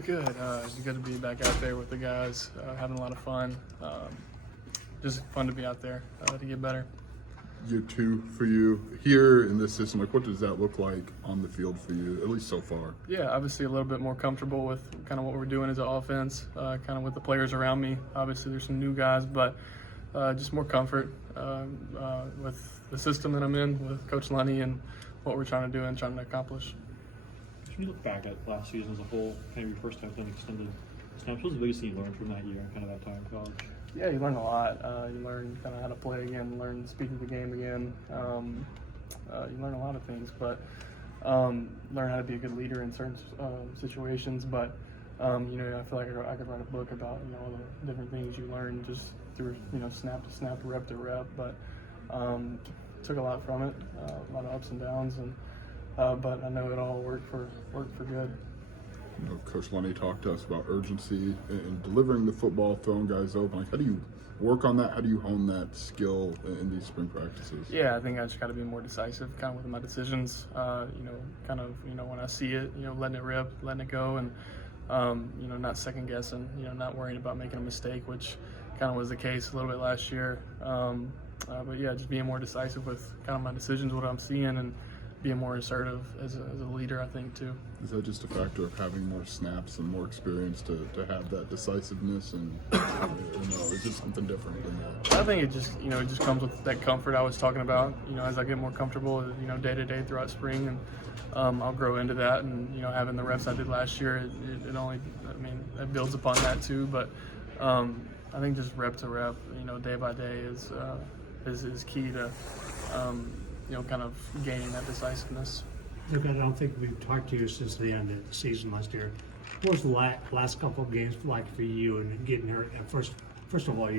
Good. It's good to be back out there with the guys, having a lot of fun. Just fun to be out there to get better. Year two for you here in this system. Like, what does that look like on the field for you, at least so far? Yeah, obviously a little bit more comfortable with kind of what we're doing as an offense, kind of with the players around me. Obviously there's some new guys, but just more comfort with the system that I'm in, with Coach Lenny and what we're trying to do and trying to accomplish. When you look back at last season as a whole, kind of your first time playing extended snaps, what was the biggest thing you learned from that year and kind of that time in college? Yeah, you learn a lot. You learn kind of how to play again, learn to speak of the game again. You learn a lot of things, but learn how to be a good leader in certain situations. But I feel like I could write a book about all the different things you learn just through snap to snap, rep to rep. But took a lot from it, a lot of ups and downs, and but I know it all worked for good. Coach Lenny talked to us about urgency in delivering the football, throwing guys open. Like, how do you work on that? How do you hone that skill in these spring practices? Yeah, I think I just got to be more decisive, kind of with my decisions. When I see it, letting it rip, letting it go, and not second guessing. Not worrying about making a mistake, which kind of was the case a little bit last year. But yeah, just being more decisive with kind of my decisions, what I'm seeing, and being more assertive as a leader, I think, too. Is that just a factor of having more snaps and more experience to have that decisiveness, and is it something different than that? I think it just comes with that comfort I was talking about. As I get more comfortable, day to day throughout spring, and I'll grow into that. And having the reps I did last year, it builds upon that too. But I think just rep to rep, day by day is key to. Kind of gaining that decisiveness. Look, I don't think we've talked to you since the end of the season last year. What was the last couple of games like for you and getting hurt? First of all,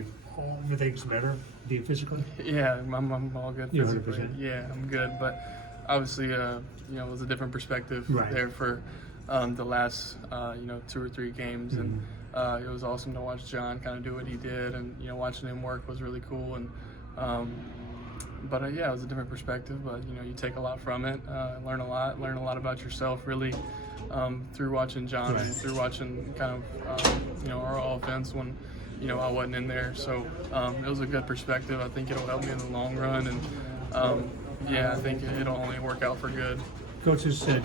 everything's better. Do you physically? Yeah, I'm all good physically. 100%? Yeah, I'm good. But obviously, it was a different perspective there for the last 2 or 3 games, and it was awesome to watch John kind of do what he did, and watching him work was really cool. And But it was a different perspective. But you take a lot from it, learn a lot about yourself, really, through watching John and through watching kind of our offense when I wasn't in there. So it was a good perspective. I think it'll help me in the long run, and I think it'll only work out for good. Coaches said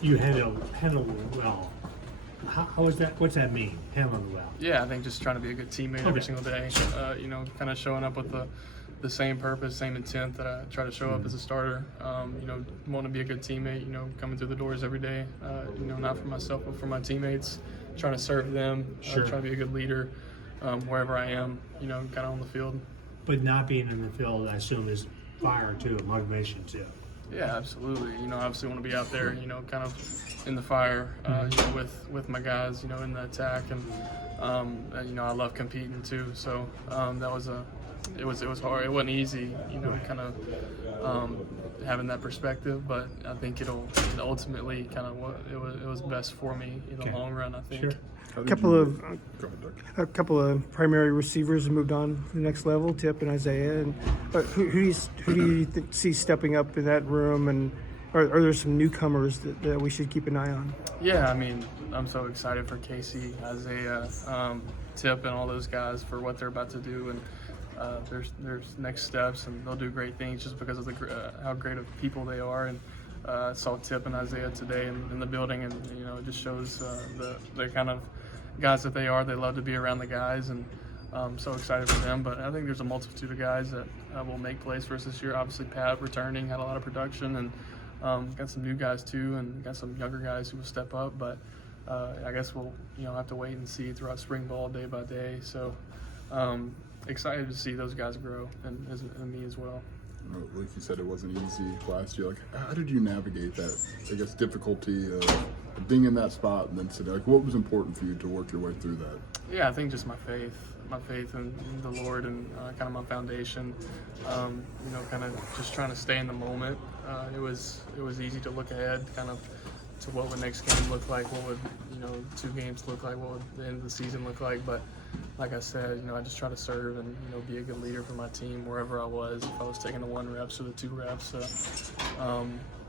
you handled well. How was that? What's that mean? Handling well? Yeah, I think just trying to be a good teammate every single day. Kind of showing up with the same purpose, same intent that I try to show up as a starter. Want to be a good teammate. Coming through the doors every day. Not for myself, but for my teammates. Trying to serve them. Trying to be a good leader wherever I am. Kind of on the field. But not being in the field, I assume, is fire too, motivation too. Yeah, absolutely. Obviously want to be out there. Kind of in the fire. With my guys. In the attack, and I love competing too. So that was It was hard. It wasn't easy, kind of having that perspective. But I think it ultimately kind of it was best for me in the long run, I think. Sure. A couple of primary receivers moved on to the next level, Tip and Isaiah. And who do you see stepping up in that room? And are there some newcomers that we should keep an eye on? Yeah, I'm so excited for Casey, Isaiah, Tip, and all those guys for what they're about to do. And there's next steps, and they'll do great things just because of how great of people they are. And I saw Tip and Isaiah today in the building, and it just shows the kind of guys that they are. They love to be around the guys, and I'm so excited for them. But I think there's a multitude of guys that will make plays for us this year. Obviously, Pat returning had a lot of production, and got some new guys too, and got some younger guys who will step up. But I guess we'll have to wait and see throughout spring ball day by day. So. Excited to see those guys grow, and me as well. Like you said, it wasn't easy last year. Like, how did you navigate that, I guess, difficulty of being in that spot and then sitting? Like, what was important for you to work your way through that? Yeah, I think just my faith in the Lord, and kind of my foundation. Kind of just trying to stay in the moment. It was easy to look ahead, kind of to what would next game look like, what would 2 games look like, what would the end of the season look like. But like I said, I just try to serve and be a good leader for my team wherever I was. If I was taking the 1 reps or the 2 reps,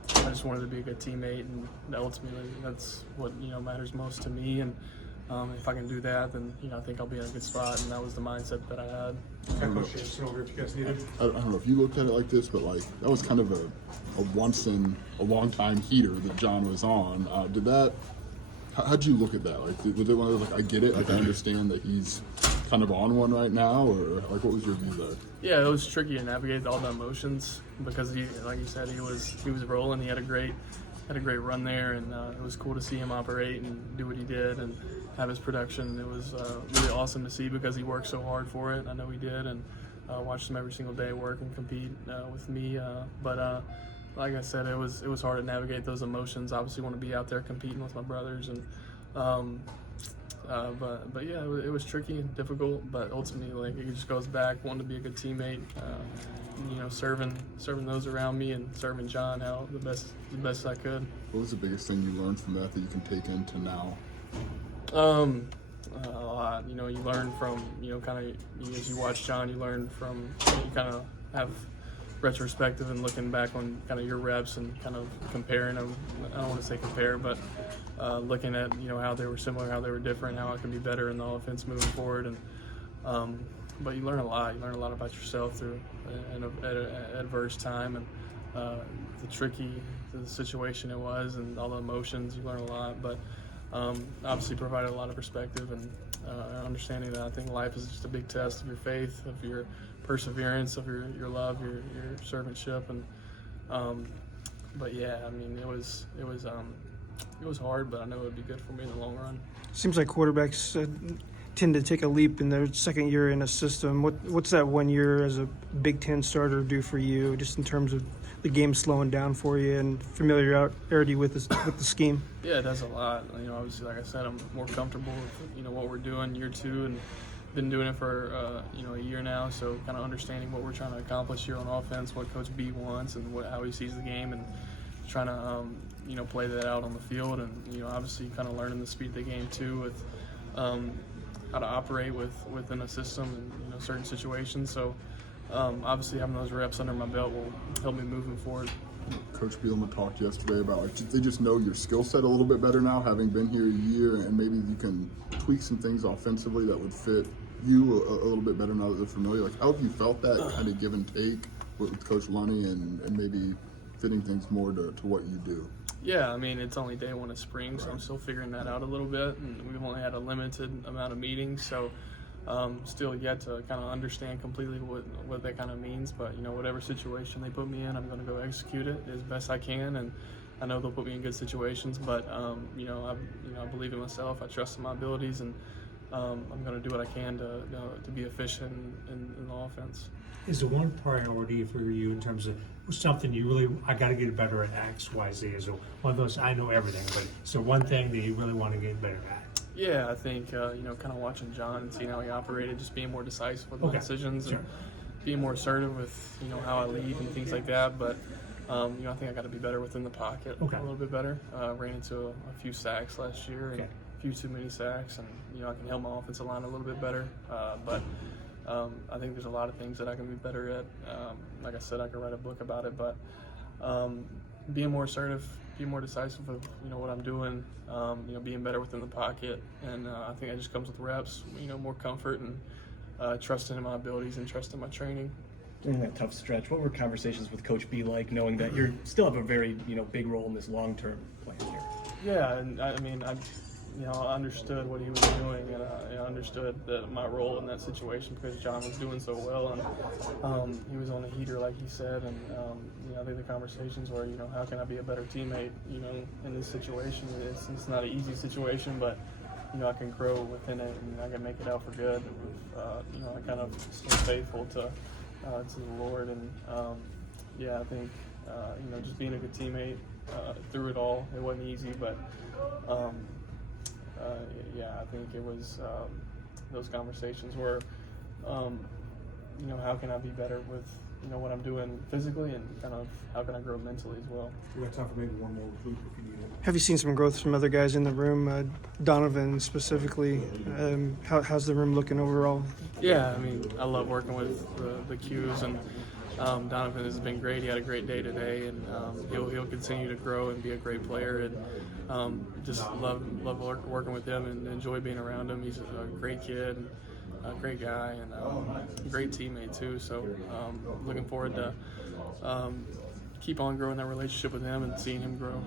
I just wanted to be a good teammate, and ultimately that's what matters most to me. And if I can do that, then I think I'll be in a good spot. And that was the mindset that I had. I don't know if you looked at it like this, but like that was kind of a once in a long time heater that John was on. How'd you look at that? Like, was it one of those, like, I get it, like, I understand that he's kind of on one right now, or, like, what was your view there? Yeah, it was tricky to navigate all the emotions because he, like you said, he was rolling. He had a great run there, and it was cool to see him operate and do what he did and have his production. It was really awesome to see because he worked so hard for it. I know he did, and watched him every single day work and compete with me. But like I said, it was hard to navigate those emotions. Obviously, want to be out there competing with my brothers, and but yeah, it was tricky and difficult. But ultimately, like, it just goes back wanting to be a good teammate. Serving those around me and serving John out the best I could. What was the biggest thing you learned from that you can take into now? A lot. You learn from kind of as you watch John, you learn from you kind of have retrospective and looking back on kind of your reps and kind of comparing them. I don't want to say compare, but looking at how they were similar, how they were different, how I can be better in the offense moving forward. And but you learn a lot. You learn a lot about yourself through an adverse time and the tricky the situation it was and all the emotions. You learn a lot, but obviously provided a lot of perspective and understanding that I think life is just a big test of your faith, of your perseverance, of your love, your servantship, and but yeah, I mean it was hard, but I know it would be good for me in the long run. Seems like quarterbacks tend to take a leap in their second year in a system. What's that 1 year as a Big Ten starter do for you, just in terms of the game slowing down for you and familiarity with the scheme? Yeah, it does a lot. Obviously, like I said, I'm more comfortable with what we're doing year two, and been doing it for a year now. So kind of understanding what we're trying to accomplish here on offense, what Coach B wants, and how he sees the game, and trying to play that out on the field, and obviously kind of learning the speed of the game too, with how to operate within a system and certain situations. So obviously having those reps under my belt will help me moving forward. Coach Bielema talked yesterday about they just know your skill set a little bit better now, having been here a year, and maybe you can tweak some things offensively that would fit you a little bit better now that they're familiar. Like, how have you felt that kind of give and take with Coach Lunny and maybe fitting things more to what you do? Yeah, I mean, it's only day one of spring, so I'm still figuring that out a little bit, and we've only had a limited amount of meetings, so still yet to kind of understand completely what that kind of means. But whatever situation they put me in, I'm going to go execute it as best I can, and I know they'll put me in good situations. But I believe in myself. I trust in my abilities, and I'm going to do what I can to be efficient in the offense. Is the one priority for you in terms of something you really, I got to get better at X, Y, Z? Is it one of those, I know everything, but is there one thing that you really want to get better at? Yeah, I think, kind of watching John and seeing how he operated, just being more decisive with my decisions and being more assertive with, how I lead and things like that. But, I think I got to be better within the pocket, a little bit better. Ran into a few sacks last year and a few too many sacks, and, I can help my offensive line a little bit better. But I think there's a lot of things that I can be better at. Like I said, I could write a book about it, but being more assertive, being more decisive of what I'm doing, being better within the pocket, and I think that just comes with reps. More comfort and trusting in my abilities and trusting my training. During that tough stretch, what were conversations with Coach B like, knowing that you still have a very big role in this long-term plan here? Yeah, and I mean, I understood what he was doing, and I understood my role in that situation because John was doing so well, and he was on a heater, like he said, and I think the conversations were, how can I be a better teammate, in this situation? It's not an easy situation, but I can grow within it, and I can make it out for good. I kind of stay faithful to the Lord, and I think just being a good teammate through it all. It wasn't easy, but I think it was those conversations were, how can I be better with what I'm doing physically, and kind of how can I grow mentally as well. We got time for maybe one more loop if you need it. Have you seen some growth from other guys in the room, Donovan specifically? How's the room looking overall? Yeah, I mean, I love working with the Qs, and Donovan has been great. He had a great day today, and he'll continue to grow and be a great player. And just love working with him and enjoy being around him. He's a great kid, a great guy, and a great teammate too. So looking forward to keep on growing that relationship with him and seeing him grow.